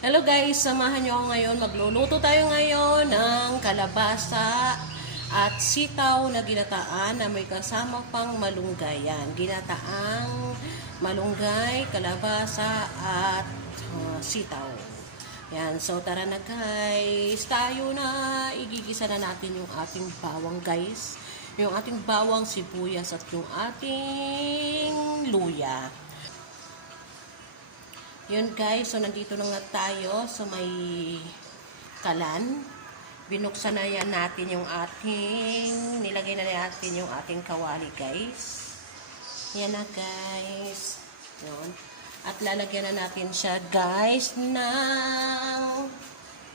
Hello guys, samahan nyo ako ngayon. Magluluto tayo ngayon ng kalabasa at sitaw na ginataan na may kasama pang malunggay. Yan, ginataang malunggay, kalabasa at uh, sitaw. Yan, so tara na guys. Tayo na, igigisa na natin yung ating bawang guys. Yung ating bawang sibuyas at yung ating luya. Yun guys, so nandito na nga tayo sa may kalan. Binuksan na yan natin yung ating, nilagay na natin yung ating kawali guys. Yan na guys. Yun. At lalagyan na natin siya guys ng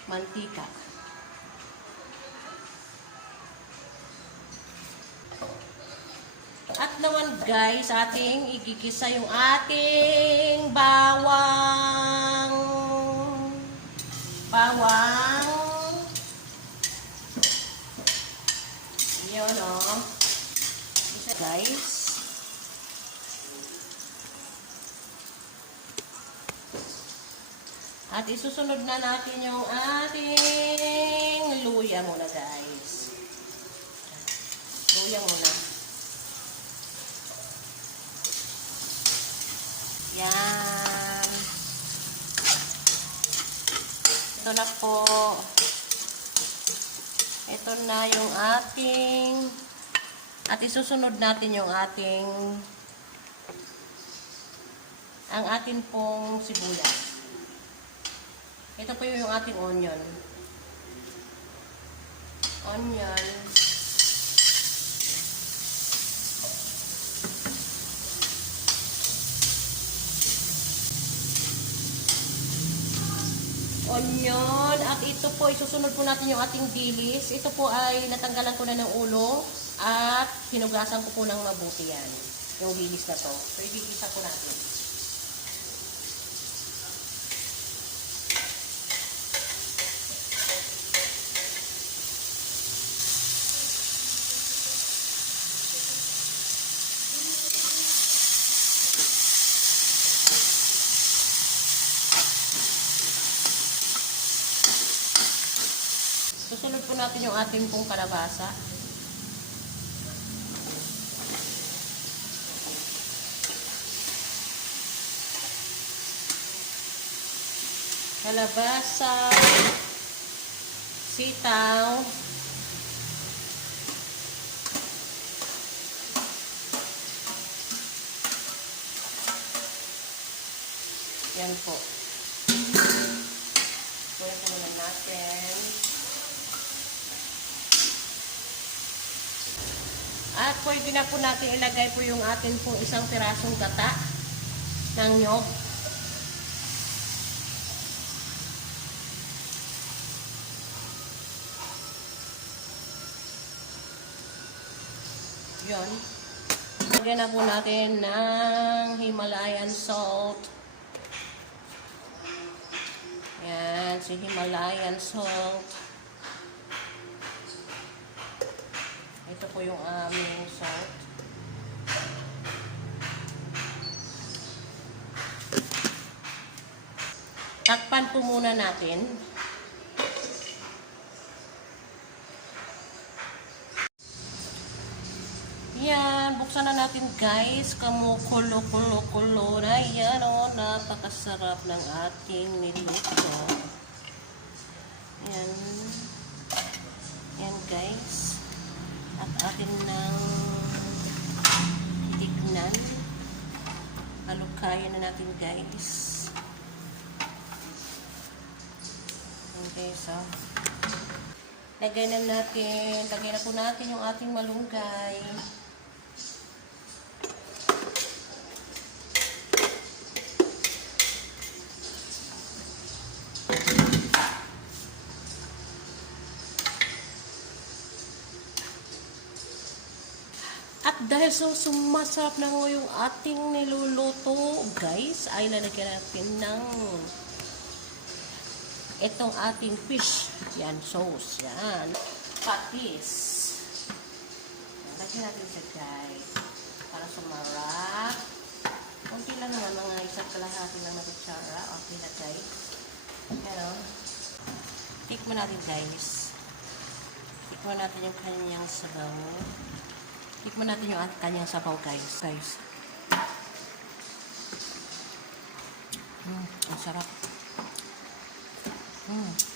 mantika. At naman guys, ating igigisa yung ating bawang. Bawang. Yun o. Oh. Guys. At isusunod na natin yung ating luya muna guys. Luya muna. Yan. Ito na po. Ito na yung ating at isusunod natin yung ating ang atin pong sibuyas. Ito po yung ating onion. Onion. Onion. At ito po, isusunod po natin yung ating dilis. Ito po ay natanggalan ko na ng ulo at hinugasan ko po ng mabuti yan. Yung dilis na to. So, ibigisa po natin. Susunod po natin yung ating pong kalabasa. Kalabasa, sitaw, yan po. Pwede muna natin. At pwede na po natin ilagay po yung atin pong isang pirasong gata ng nyog. Yun. Lagyan na po natin ng Himalayan salt. Yan, si Himalayan salt. Ito po yung aming salt. Takpan po muna natin. Yan, buksan na natin guys. Kamukulo-kulo-kulo na yan. Oh, napakasarap ng ating niluto. Yan. Yan guys at atin ng tignan. Alukayan na natin guys. Okay, so lagay na natin, lagay na po natin yung ating malunggay. At dahil so sumasarap na nga yung ating niluluto, guys, ay lalagyan natin ng itong ating fish. Yan, sauce. Yan. Patis. Lagyan natin siya, guys. Para sumarap. Kunti lang naman, mga isang kalahati lang na kutsara. Okay na, guys. Tikman natin guys. Tikman natin yung kanyang sabaw. Tikman natin yung kanyang sabaw guys. Guys. Mm, ang sarap. Mm.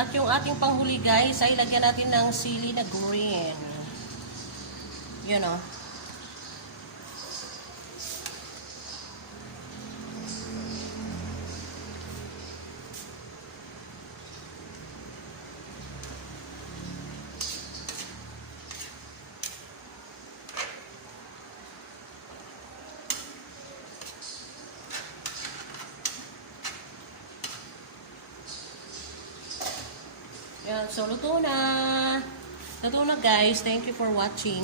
At yung ating panghuli guys, ay lagyan natin ng sili na green. Yun o. Yan, so luto na. Luto na guys. Thank you for watching.